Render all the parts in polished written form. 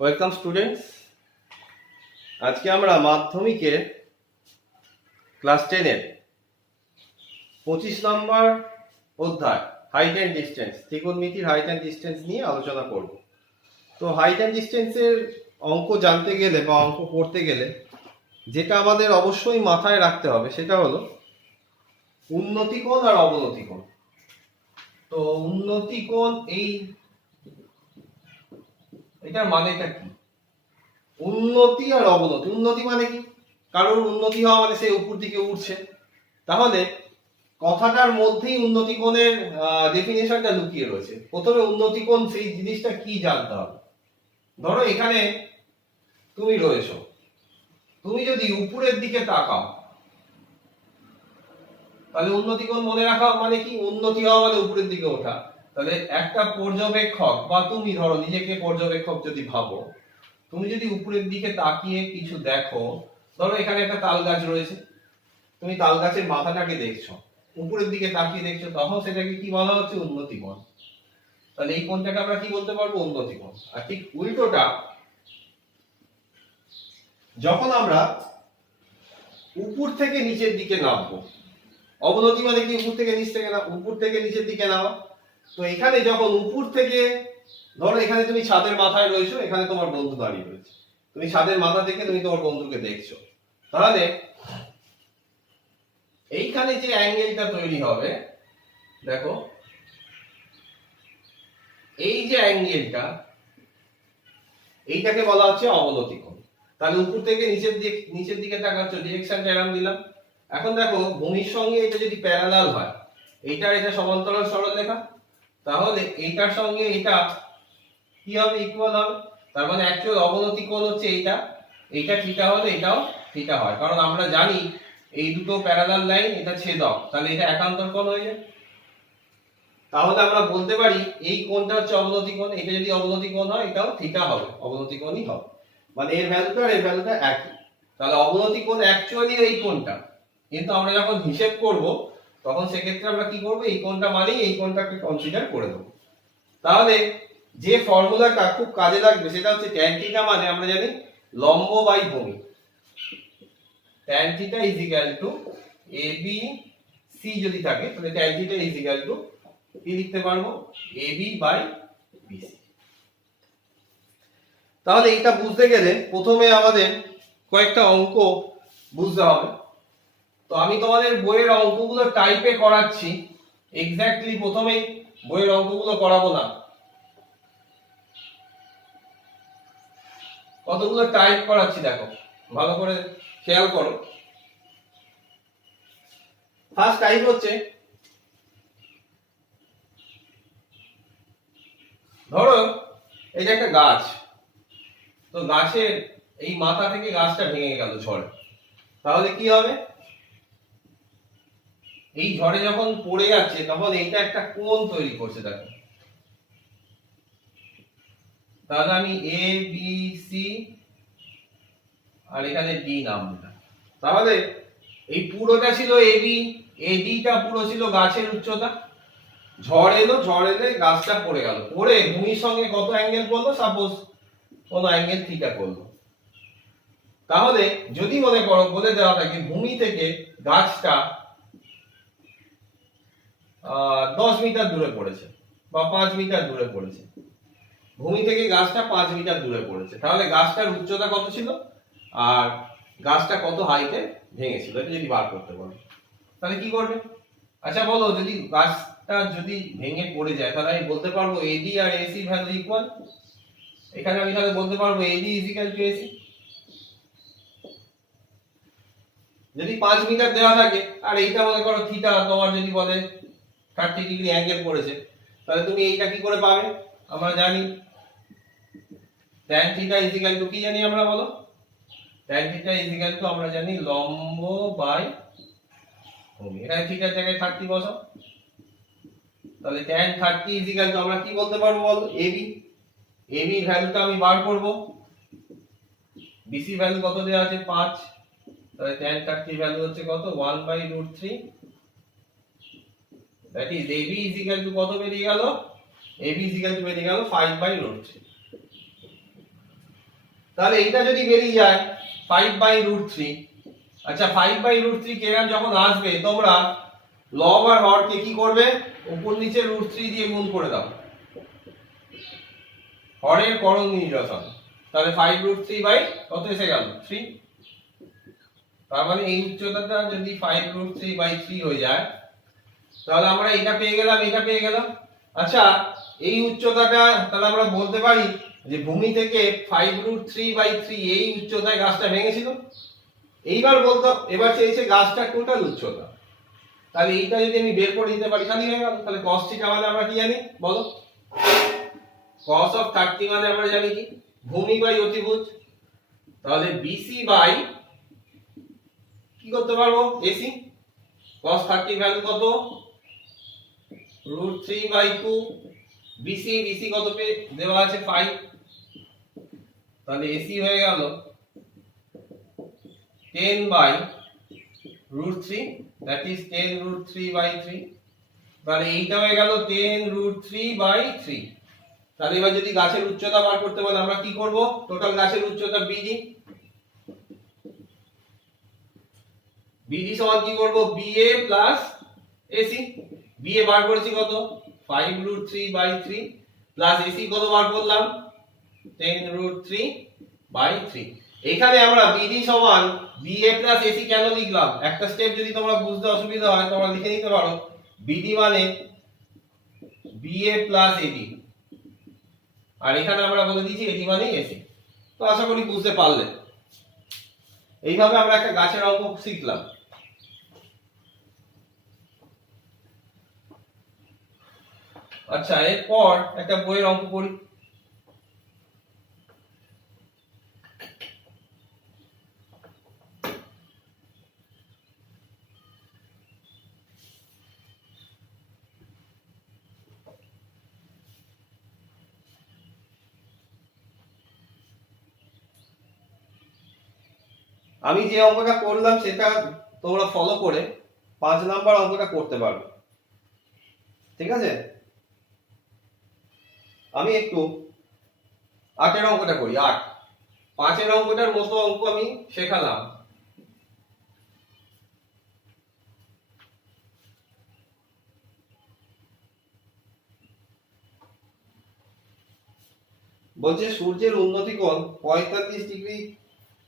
Welcome students. আজকে আমরা মাধ্যমিকে ক্লাস 10-এর 25 নম্বর অধ্যায় হাইট অ্যান্ড ডিস্টেন্স, ত্রিকোণমিতির হাইট অ্যান্ড ডিস্টেন্স নিয়ে আলোচনা করব। তো হাইট অ্যান্ড ডিস্টেন্সের অঙ্ক জানতে গেলে বা অঙ্ক করতে গেলে যেটা আমাদের অবশ্যই মাথায় রাখতে হবে সেটা হলো উন্নতি কোণ আর অবনতি কোণ। তো উন্নতি কোণ এটার মানেটা কি? উন্নতি আর অবনতি। উন্নতি মানে কি? কারোর উন্নতি হওয়া মানে সে উপর দিকে উঠছে, তাহলে কথাটার মধ্যেই উন্নতি কোণের ডেফিনেশনটা লুকিয়ে রয়েছে। প্রথমে উন্নতি কোণ সেই জিনিসটা কি জানতে হবে। ধরো এখানে তুমি রয়েছো, তুমি যদি উপরের দিকে তাকাও তাহলে উন্নতি কোণ মনে রাখা মানে কি? উন্নতি হওয়া মানে উপরের দিকে ওঠা। তাহলে একটা পর্যবেক্ষক বা তুমি ধরো নিজেকে পর্যবেক্ষক যদি ভাবো, তুমি যদি উপরের দিকে তাকিয়ে কিছু দেখো, ধরো এখানে একটা তাল গাছ রয়েছে, তুমি তাল গাছের মাথাটাকে দেখছো, উপরের দিকে তাকিয়ে দেখছো, তখন সেটাকে কি বলা হচ্ছে? উন্নতি কোণ। তাহলে এই কোণটাকে আমরা কি বলতে পারবো? উন্নতি কোণ। আর ঠিক উল্টোটা, যখন আমরা উপর থেকে নিচের দিকে নামবো, অবনতি মানে কি? উপর থেকে নিচ থেকে না, উপর থেকে নিচের দিকে নামা। তো এখানে যখন উপর থেকে, ধরো এখানে তুমি ছাদের মাথায় রয়েছো, এখানে তোমার বন্ধু দাঁড়িয়ে রয়েছে, তুমি ছাদের মাথা থেকে তুমি তোমার বন্ধুকে দেখছো, তাহলে এইখানে যে অ্যাঙ্গেলটা তৈরি হবে, দেখো এই যে অ্যাঙ্গেলটা, এইটাকে বলা হচ্ছে অবনতি কোণ। তাহলে উপর থেকে নিচের দিকে তাকাচ্ছ, ডিরেকশনটা এরকম দিলাম। এখন দেখো ভূমির সঙ্গে এটা যদি প্যারালাল হয়, এটা সমান্তরাল সরলরেখা, তাহলে এইটার সঙ্গে এটা কি হবে? ইকুয়াল হবে। তার মানে অ্যাকচুয়াল অবনতি কোণ হচ্ছে এইটা থিটা হলে এটাও থিটা হয়, কারণ আমরা জানি এই দুটো প্যারালাল লাইন, এটা ছেদক, তাহলে এটা একান্তর কোণ হয়ে যায়। তাহলে আমরা বলতে পারি এই কোণটা হচ্ছে অবনতি কোণ। এটা যদি অবনতি কোণ হয়, এটাও থিটা হবে, অবনতি কোণই হবে, মানে এর ভ্যালুটা আর এর ভ্যালুটা একই। তাহলে অবনতি কোণ অ্যাকচুয়ালি এই কোণটা, কিন্তু আমরা যখন হিসেব করব তখন সেক্ষেত্রে আমরা কি করব? এই কোণটা মানেই এই কোণটাকে কনসিডার করে দেব। তাহলে যে ফর্মুলাটা খুব কাজে লাগবে সেটা হচ্ছে tan থিটা মানে আমরা জানি লম্ব বাই ভূমি। tan theta is equal to AB C যদি থাকে, তাহলে tan theta is equal to কি লিখতে পারবো? AB by BC। তাহলে এটা বুঝতে গেলে প্রথমে আমাদের কয়েকটা অঙ্ক বুঝতে হবে। তো আমি তোমাদের বইয়ের অঙ্কগুলো টাইপে করাচ্ছি, এক্স্যাক্টলি প্রথমেই বইয়ের অঙ্কগুলো করাবো না। কতগুলো টাইপ করাচ্ছি দেখো, ভালো করে খেয়াল করো। ফার্স্ট টাইপ হচ্ছে, ধরো এই যে একটা গাছ, তো গাছের এই মাথা থেকে গাছটা ভেঙে গেল ঝড়ে, তাহলে কি হবে? এই ঝড়ে যখন পড়ে যাচ্ছে তখন এইটা একটা কোণ তৈরি করছে, দেখো। তাহলে আমি এ বি সি আর এখানে ডি নাম দিলাম। তাহলে এই পুরোটা ছিল এবি, এডিটা পুরো ছিল গাছের উচ্চতা। ঝড় এলে গাছটা পড়ে গেল, পড়ে ভূমির সঙ্গে কত অ্যাঙ্গেল করলো? সাপোজ কোন অ্যাঙ্গেল থিটা করলো। তাহলে যদি মনে করো বলে দেওয়া থাকে ভূমি থেকে গাছটা 10 মিটার দূরে পড়েছে বা 5 মিটার দূরে পড়েছে, ভূমি থেকে গাছটা 5 মিটার দূরে পড়েছে, তাহলে গাছটার উচ্চতা কত ছিল আর গাছটা কত হাইটে ভেঙেছিল, এটা যদি বার করতে বলে তাহলে কি করবে? আচ্ছা বলো, যদি গাছটা যদি ভেঙে পড়ে যায় তাহলে আমি বলতে পারবো এডি আর এসি ভ্যালু ইকুয়াল। এখানে আমি তাহলে বলতে পারবো এডি ইজ ইকুয়াল টু এসি। যদি 5 মিটার দেওয়া থাকে আর এইটা মনে করো থিটা, তোমার যদি বলে 30 ডিগ্রি অ্যাঙ্গেল পড়েছে, তাহলে তুমি এইটা কি করে পাবে? আমরা জানি tan theta is equal to কি জানি আমরা, বলো? tan theta is equal two আমরা জানি লম্ব বাই ভূমি। এখানে থিটার জায়গায় 30 বসাও, তাহলে tan 30 ইজ ইকুয়াল টু আমরা কি বলতে পারবো বলো? AB। AB এর ভ্যালুটা আমি বার করব, BC ভ্যালু কত দেওয়া আছে? 5, তাহলে tan 30 ভ্যালু হচ্ছে কত? 1/√3। That is AB is equal two কত বেরিয়ে গেল? AB ইজ ইকুয়াল টু বেরিয়ে গেল 5/√3। তাহলে এইটা যদি বেরিয়ে যায় 5/√3, আচ্ছা 5/√3 কেরাম যখন আসবে তোমরা লব আর হরকে কি করবে, উপর নিচে √3 দিয়ে গুণ করে দাও, হরের করণ নিরসন। তাহলে 5√3 বাই কত এসে গেল 3। তার মানে এই উচ্চতাটা যদি 5√3/3 হয়ে যায় তাহলে আমরা এটা পেয়ে গেলাম, এটা পেয়ে গেলাম। আচ্ছা এই উচ্চতাটা তাহলে আমরা বলতে পারি যে ভূমি থেকে 5√3/3 এই উচ্চতায় গাছটা ভেঙেছিল। এইবার বলতো, এবার চেয়েছে গাছটা টোটাল উচ্চতা, তাহলে এইটা যদি আমি বের করে দিতে পারি খালি হয়ে গেল। তাহলে cos θ মানে আমরা কি জানি বলো, cos of 30 মানে আমরা জানি কি ভূমি বাই অতিভুজ। তাহলে BC বাই কি করতে পারবো AC, cos 30 ভ্যালু কত √3/2, BC কত পে দেওয়া আছে 5, তাহলে AC হয়ে গেল 10/√3, that is 10√3/3। তাহলে এইটা হয়ে গেল 10√3/3। তাহলে এবার যদি গাছের উচ্চতা বার করতে বলে আমরা কি করব, টোটাল গাছের উচ্চতা BD সমান কি করব BA প্লাস AC। BA বার করেছি কত 5√3/3 প্লাস AC কত বার করলাম 10√3/3। এখানে আমরা BD সমান BA প্লাস AC কেন লিখলাম, একটা স্টেপ যদি তোমরা বুঝতে অসুবিধা হয় তোমরা লিখে নিতে পারো, BD মানে BA প্লাস AD, আর এখানে আমরা বলে দিয়েছি AD মানে AC। তো আশা করি বুঝতে পারলে। এইভাবে আমরা একটা গাছের অঙ্ক শিখলাম। আচ্ছা এরপর একটা বইয়ের অঙ্ক করি। আমি যে অঙ্কটা করলাম সেটা তোমরা ফলো করে 5 নাম্বার অঙ্কটা করতে পারবে, ঠিক আছে? আমি একটু 8 এর অঙ্কটা করি। 8 5 এর অঙ্কটার মতো অঙ্ক আমি শেখালাম। বলছে সূর্যের উন্নতি কোণ 45 ডিগ্রি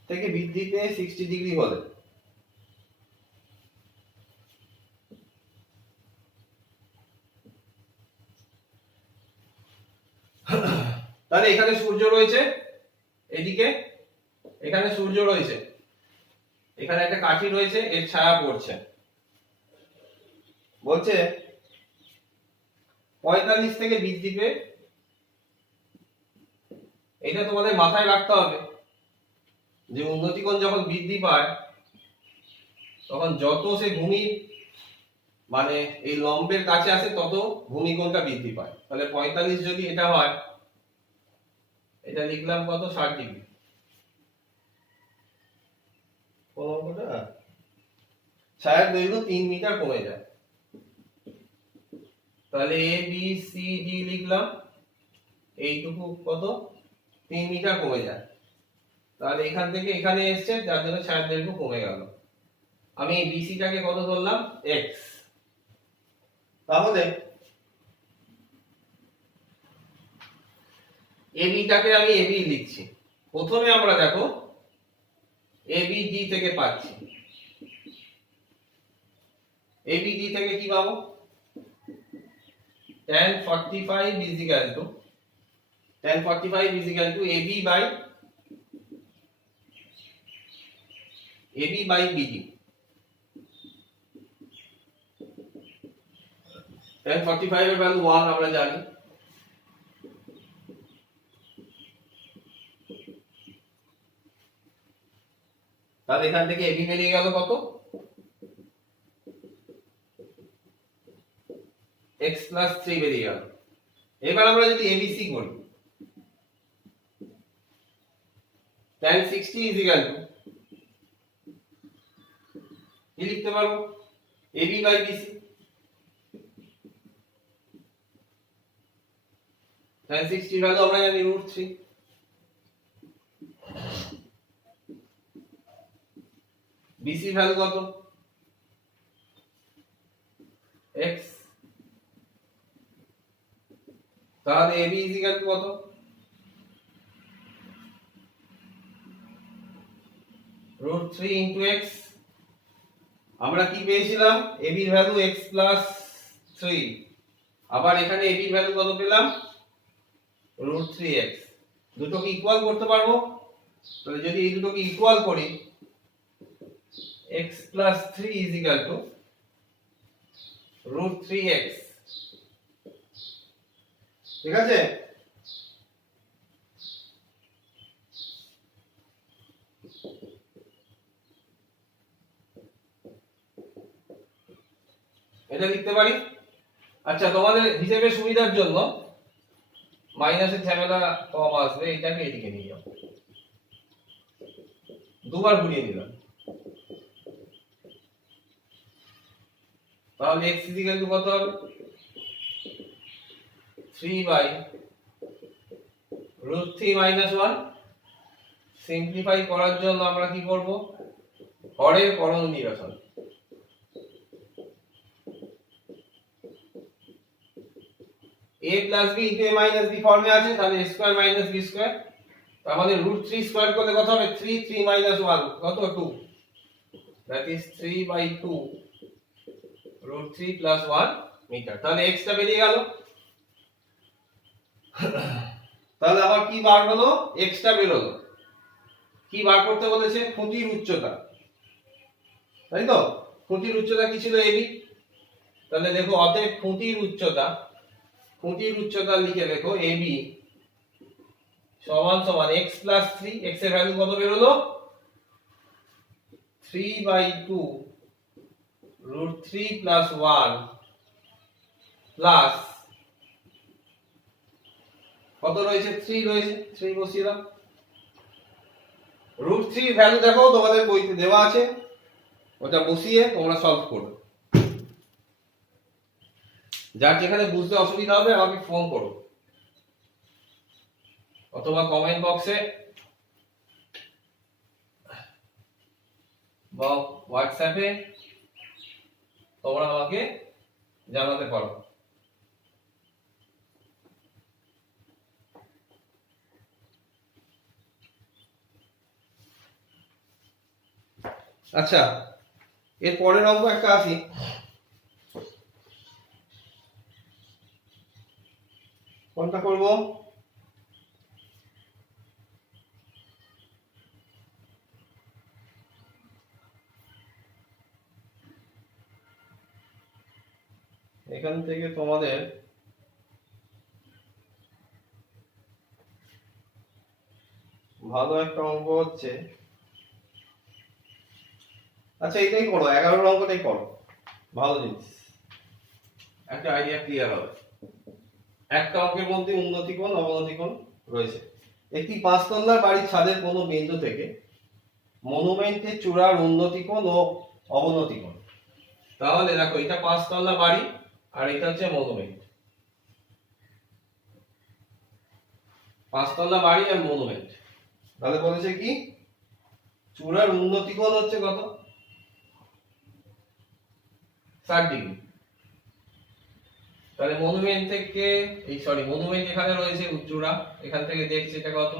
থেকে বৃদ্ধি পেয়ে 60 ডিগ্রি হলে তাহলে এখানে সূর্য রয়েছে, এদিকে এখানে সূর্য রয়েছে, এখানে একটা কাঠি রয়েছে, এর ছায়া পড়ছে। বলছে 45 থেকে বৃদ্ধি পেয়ে, এটা তোমাদের মাথায় রাখতে হবে যে উন্নতি কোণ যখন বৃদ্ধি পায় তখন যত সে ভূমির মানে এই লম্বের কাছে আসে তত ভূমি কোণটা বৃদ্ধি পায়। তাহলে 45 যদি এটা হয়, এটা লিখলাম কত 60 ডিগ্রি, কোন অঙ্কটা ছায়ার দৈর্ঘ্য 3 মিটার কমে যায়। তাহলে ABCD লিখলাম, এইটুকু কত 3 মিটার কমে যায়। তাহলে এখান থেকে এখানে এসেছে যার জন্য ছায়ার দৈর্ঘ্য কমে গেল। আমি এই BC টাকে কত ধরলাম x। তাহলে AB টাকে আমি AB লিখছি। প্রথমে আমরা দেখো ABD থেকে পাচ্ছি, ABD থেকে কি পাবো tan 45 is equal to AB by BD। tan 45 এর ভ্যালু 1 আমরা জানি। তাহলে এখান থেকে AB বেরিয়ে গেল কত x plus 3 বেরিয়ে গেল। এবার আমরা যদি ABC করি, tan 60 is equal to কি লিখতে পারবো AB by BC। tan 60 value আমরা জানি √3। BC ভ্যালু কত x, তাহলে AB ইজ ইকুয়াল টু কত √3 ইনটু x। আমরা কি পেয়েছিলাম AB এর ভ্যালু x প্লাস 3, আবার এখানে AB এর ভ্যালু কত পেলাম √3x। দুটোকে ইকুয়াল করতে পারবো, তাহলে যদি এই দুটোকে ইকুয়াল করি x plus 3 is equal two √3x, ঠিক আছে। এটা লিখতে পারি। আচ্ছা তোমাদের হিসেবে সুবিধার জন্য মাইনাসের ঝামেলা কম আসবে, এটাকে এদিকে নিয়ে যাও, দুবার ঘুরিয়ে নিলাম, তাহলে x ইজ ইকুয়াল টু কত হবে 3/√3 মাইনাস 1। সিম্পলিফাই করার জন্য আমরা কি করব হরের করণ নিরসন, a plus b into a minus b ফর্মে আছে, তাহলে a square minus b square, তার মানে √3 স্কয়ার করলে কত হবে 3 মাইনাস 1 কত 2, দ্যাট ইজ 3/2 √3 প্লাস 1 মিটার। তাহলে x টা বেরিয়ে গেল, তাহলে আবার কি বার হলো x টা বের হলো। কি বার করতে বলেছে খুঁটির উচ্চতা, তাই তো। খুঁটির উচ্চতা কি ছিল ab, তাহলে দেখো অতএব খুঁটির উচ্চতা লিখে দেখো ab সমান সমান x প্লাস 3, x এর ভ্যালু কত বের হলো 3/2 √3 প্লাস 1 প্লাস কত রয়েছে 3 রয়েছে, 3 বসিয়ে দাও। √3 ভ্যালু দেখো তোমাদের বইতে দেওয়া আছে, ওটা বসিয়ে তোমরা সলভ করো। যার যেখানে বুঝতে অসুবিধা হবে আমাকে ফোন করো অথবা কমেন্ট বক্সে বা হোয়াটসঅ্যাপে তোমরা আমাকে জানাতে পারো। আচ্ছা এর পরের অঙ্ক একটা আসি, কোনটা করব এখান থেকে তোমাদের ভালো একটা অঙ্ক হচ্ছে। আচ্ছা এটাই করো, 11 অঙ্কটাই করো, ভালো জিনিস, একটা আইডিয়া ক্লিয়ার হবে। একটা অঙ্কের মধ্যে উন্নতি কোণ অবনতি কোণ রয়েছে। একটি 5 তলার বাড়ির ছাদের কোনো বিন্দু থেকে মনুমেন্টের চূড়ার উন্নতি কোণ ও অবনতি কোণ। তাহলে দেখো এটা 5 তলা বাড়ি আর এটা হচ্ছে মনুমেন্ট, 5 তলা বাড়ি আর মনুমেন্ট। তাহলে বলেছে কি চূড়ার উন্নতি কোণ হচ্ছে কত 60 ডিগ্রি। তাহলে মনুমেন্ট থেকে মনুমেন্ট এখানে রয়েছে চূড়া, এখান থেকে দেখছি এটা কত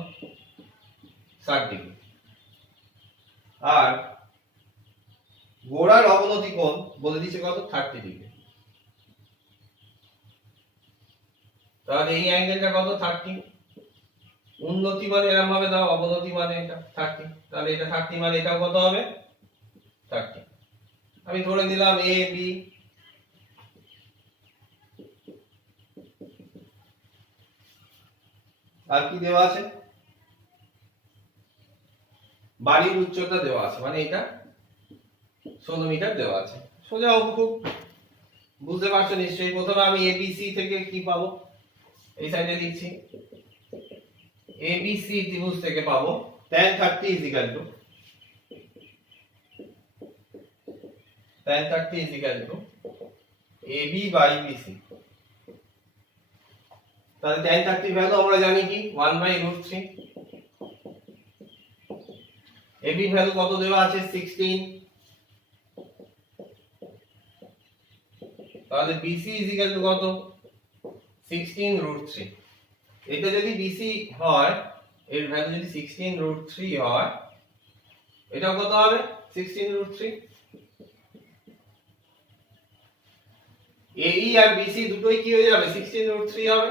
60 ডিগ্রি। আর গোড়ার অবনতি কোণ বলে দিচ্ছে কত 30 ডিগ্রি। তাহলে এই অ্যাঙ্গেলটা কত 30, উন্নতি মানে এরকম ভাবে দাও, অবনতি মানে এটা 30, তাহলে এটা 30 মানে এটাও কত হবে 30। আমি ধরে দিলাম এ বি, আর কি দেওয়া আছে বাড়ির উচ্চতা দেওয়া আছে, মানে এটা 16 মিটার দেওয়া আছে। সোজা অঙ্ক, খুব বুঝতে পারছো নিশ্চয়ই। প্রথমে আমি এবিসি থেকে কি পাবো, এই সাইডে লিখছি, এবিসি ত্রিভুজ থেকে পাবো tan 30 is equal to AB by BC। তাহলে tan 30 ভ্যালু আমরা জানি কি 1/√3। AB ভ্যালু কত দেওয়া আছে 16, তাহলে বিসি ইজ ইকুয়াল টু কত 16√3। এটা যদি বিসি হয়, এর ভ্যালু যদি 16√3 হয়, এটা কত হবে 16√3। AE আর BC দুটোই কি হয়ে যাবে 16√3 হবে।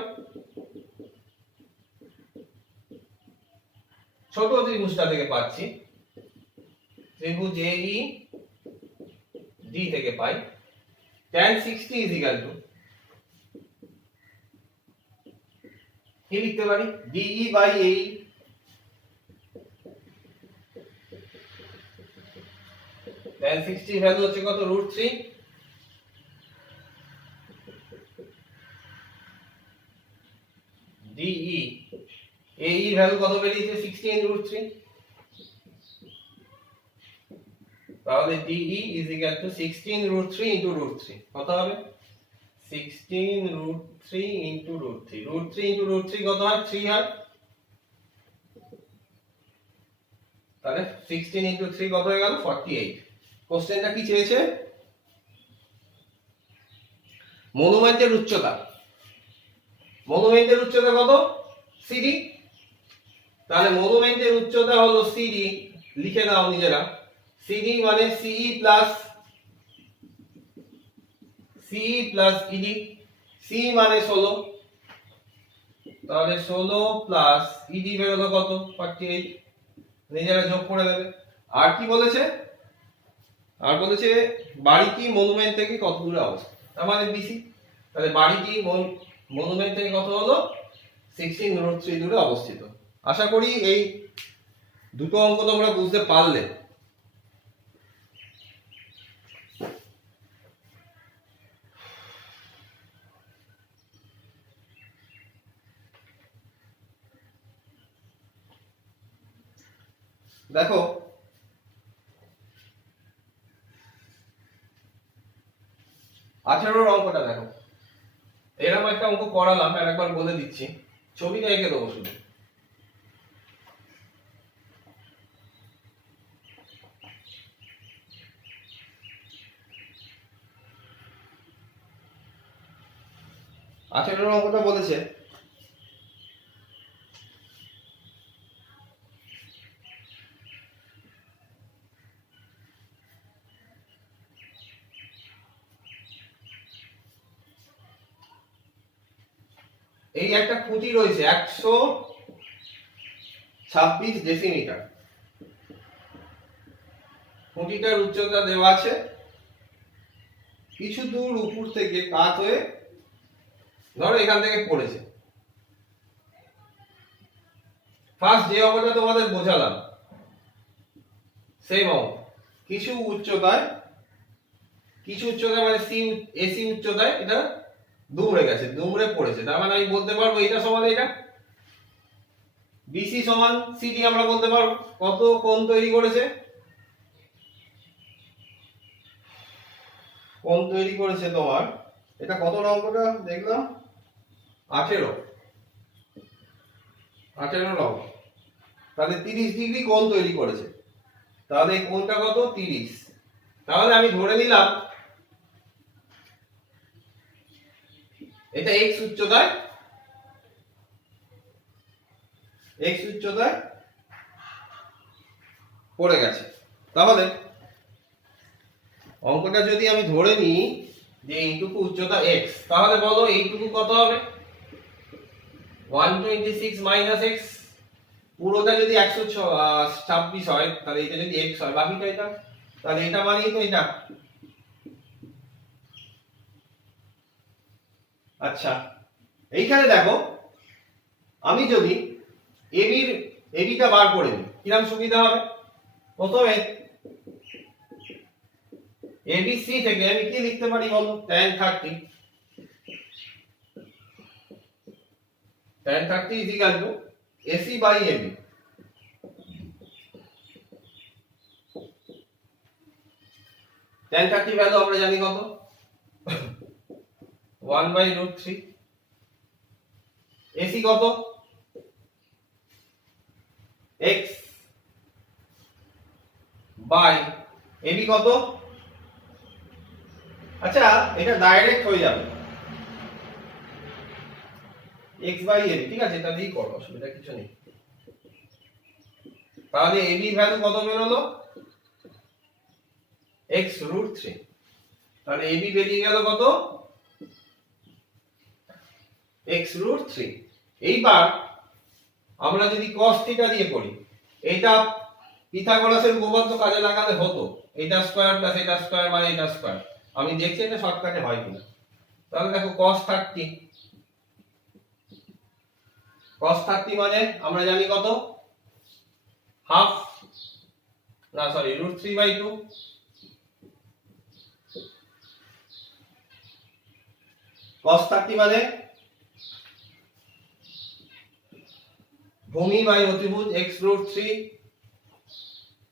ছোট ত্রিভুজটা থেকে পাচ্ছি, ত্রিভুজ AE D থেকে পাই tan 60 is equal to কি লিখতে পারি DE by AE। tan 60 value হচ্ছে কত √3, DE AE ভ্যালু কত বেরিয়েছে 16√3। তাহলে DE is equal to 16√3 into √3 কত হবে 16√3 into √3, √3 into √3 কত হয় 3 হয়। তাহলে 16 into 3 কত হয়ে গেল 48। কোশ্চেনটা কি চেয়েছে মনুমেন্টের উচ্চতা। মনুমেন্টের উচ্চতা কত CD। তাহলে মনুমেন্টের উচ্চতা হলো CD, লিখে নাও নিজেরা। CD মানে CE প্লাস ED। C মানে 16, তাহলে 16 প্লাস ED বেরোলো কত 48, নিজেরা যোগ করে দেবে। আর কি বলেছে, আর বলেছে বাড়িটি মনুমেন্ট থেকে কত দূরে অবস্থিত, আমাদের BC। তাহলে বাড়িটি মনুমেন্ট থেকে কত হলো 16√3 দূরে অবস্থিত। আশা করি এই দুটো অঙ্ক তোমরা বুঝতে পারলে। দেখো 18 অঙ্কটা দেখো, এরকম একটা অঙ্ক করালাম, আর একবার বলে দিচ্ছি, ছবিটা এঁকে দেবো শুধু। আঠেরোর অঙ্কটা বলেছে এই একটা খুঁটি রয়েছে 126 ডেসিমিটার, খুঁটিটার উচ্চতা দেওয়া আছে, কিছু দূর উপর থেকে কাত হয়ে ধরো এখান থেকে পড়েছে। ফার্স্ট যে অঙ্কটা তোমাদের বোঝালাম সেম অঙ্ক, কিছু উচ্চতায় মানে এসি উচ্চতায় এটা দুমড়ে গেছে, দুমড়ে পড়েছে। তার মানে আমি বলতে পারবো এটা সমান এটা, BC সমান CD আমরা বলতে পারবো। কত কোণ তৈরি করেছে, কোণ তৈরি করেছে তোমার, এটা কত অঙ্কটা দেখলাম 18 অঙ্ক। তাহলে 30 ডিগ্রি কোণ তৈরি করেছে, তাহলে এই কোণটা কত 30। তাহলে আমি ধরে নিলাম এটা x উচ্চতায় পড়ে গেছে। তাহলে অঙ্কটা যদি আমি ধরে নিই যে এইটুকু উচ্চতা x, তাহলে বলো এইটুকু কত হবে 126 মাইনাস x। পুরোটা যদি 126 হয়, তাহলে এটা যদি x হয়, বাকিটা এটা, তাহলে এটা মানেই তো এটা। আচ্ছা, এইখানে দেখো আমি যদি এবিটা বার করে নিই কিরকম সুবিধা হবে। প্রথমে ABC থেকে আমি কি লিখতে পারি বলো tan 30 is equal to AC by AB। tan 30 value আমরা জানি কত 1/√3। AC কত x বাই AB কত আচ্ছা এটা ডাইরেক্ট হয়ে যাবে x বাই a, ঠিক আছে, এটা দিয়েই করো, অসুবিধা কিছু নেই। তাহলে ab এর ভ্যালু কত বের হলো? x root 3। তাহলে ab বেরিয়ে গেল কত? x root 3। এইবার আমরা যদি cos থিটা দিয়ে করি, এটা পিথাগোরাসের উপপাদ্য কাজে লাগালে হতো এটা স্কয়ার প্লাস এটা স্কয়ার মানে এটা স্কয়ার। আমি দেখছি এটা শর্টকাটে হয় কিনা। তাহলে দেখো cos 30, cos 30 মানে আমরা জানি কত, হাফ না সরি রুট 3/2। cos 30 মানে ভূমি বাই অতিভুজ x রুট 3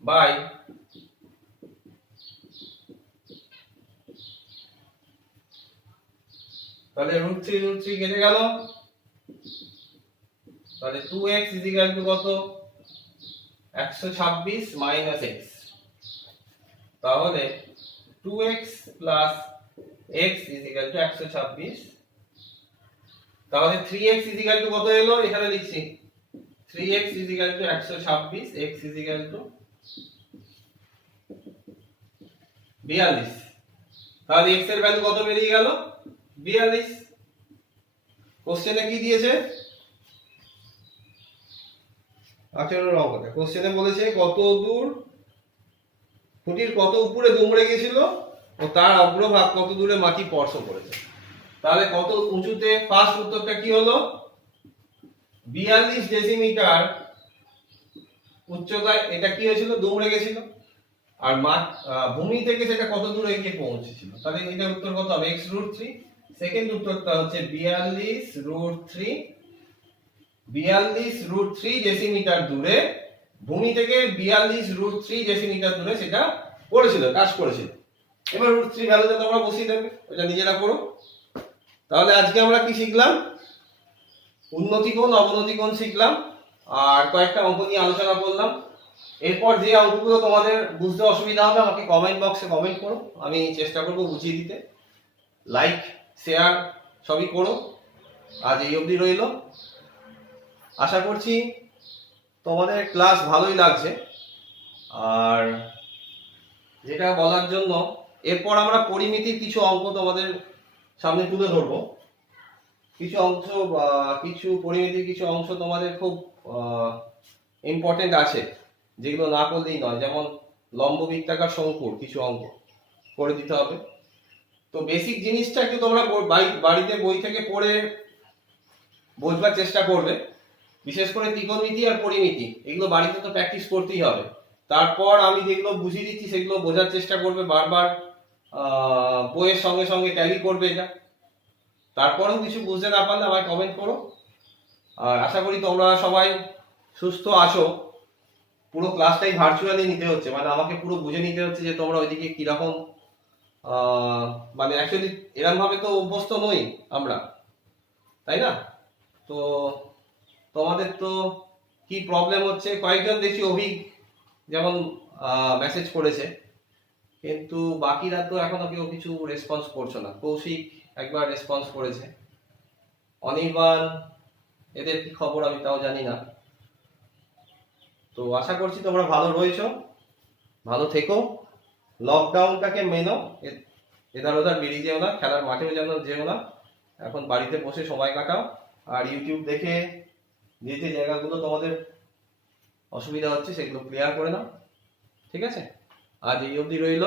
বাই তাহলে রুট 3 কেটে গেল, তাহলে 2x কত, 126 মাইনাস x। তাহলে 2x প্লাস x 126। তাহলে 3x কত এলো, এখানে লিখছি 3x 126, x 42। তাহলে x এর ভ্যালু কত বেরিয়ে গেল, 42। কোশ্চেনে কি দিয়েছে, 18 নম্বরে কোশ্চেনে বলেছে কত দূর খুঁটির কত উপরে দুমড়ে গেছিল ও তার অগ্রভাগ কত দূরে মাটি স্পর্শ করেছে। তাহলে কত উঁচুতে, ফার্স্ট উত্তরটা কি হলো, 42 ডেসিমিটার উচ্চতায় এটা কি হয়েছিল, দুমড়ে গেছিল। আর ভূমি থেকে সেটা কত দূরে গিয়ে পৌঁছেছিল, তাহলে এটা উত্তর কত হবে, x রুট 3। সেকেন্ড উত্তরটা হচ্ছে 42 রুট 3 ডেসিমিটার দূরে, ভূমি থেকে 42 রুট 3 ডেসিমিটার দূরে সেটা পড়েছিল, টাচ করেছিল। এবার রুট 3 ভ্যালুটা তোমরা বসিয়ে দেবে, ওটা নিজেরা করো। তাহলে আজকে আমরা কি শিখলাম, উন্নতি কোণ অবনতি কোণ শিখলাম, আর কয়েকটা অঙ্ক নিয়ে আলোচনা করলাম। এরপর যে অঙ্কগুলো তোমাদের বুঝতে অসুবিধা হবে আমাকে কমেন্ট বক্সে কমেন্ট করো, আমি চেষ্টা করব বুঝিয়ে দিতে। লাইক শেয়ার সবই করো। আজ এই অবধি রইল, আশা করছি তোমাদের ক্লাস ভালোই লাগছে। আর যেটা বলার জন্য, এরপর আমরা পরিমিতির কিছু অঙ্ক তোমাদের সামনে তুলে ধরবো। কিছু পরিমিতির কিছু অংশ তোমাদের খুব ইম্পর্টেন্ট আছে, যেগুলো না করলেই নয়। যেমন লম্ব বৃত্তাকার শঙ্কুর কিছু অঙ্ক করে দিতে হবে। তো বেসিক জিনিসটা একটু তোমরা বাড়িতে বই থেকে পড়ে বোঝবার চেষ্টা করবে। বিশেষ করে ত্রিকোণমিতি আর পরিমিতি, এগুলো বাড়িতে তো প্র্যাকটিস করতেই হবে। তারপর আমি যেগুলো বুঝিয়ে দিচ্ছি সেগুলো বোঝার চেষ্টা করবে, বারবার বইয়ের সঙ্গে সঙ্গে ট্যালি করবে এটা। তারপরেও কিছু বুঝতে না পারলে আমায় কমেন্ট করো। আর আশা করি তোমরা সবাই সুস্থ আছো। পুরো ক্লাসটাই ভার্চুয়ালি নিতে হচ্ছে, মানে আমাকে পুরো বুঝে নিতে হচ্ছে যে তোমরা ওইদিকে কিরকম, মানে অ্যাকচুয়ালি এরকম ভাবে তো অভ্যস্ত নই আমরা, তাই না? তো তোমাদের তো কি প্রবলেম হচ্ছে, কয়েকজন দেখছি অভিক যেমন মেসেজ করেছে, কিন্তু বাকিরা তো এখনো কেউ কিছু রেসপন্স করছো না। কৌশিক একবার রেসপন্স করেছে, অনির্বাণ, এদের কি খবর আমি তাও জানি না। তো আশা করছি তোমরা ভালো রয়েছো, ভালো থেকো, লকডাউনটাকে মেনো, এধার ওধার বেরিয়ে যেও না, খেলার মাঠেও যেও না, এখন বাড়িতে বসে সময় কাটাও। আর ইউটিউব দেখে যে যে জায়গাগুলো তোমাদের অসুবিধা হচ্ছে সেগুলো ক্লিয়ার করে নাও, ঠিক আছে? আজ এই অবধি রইল।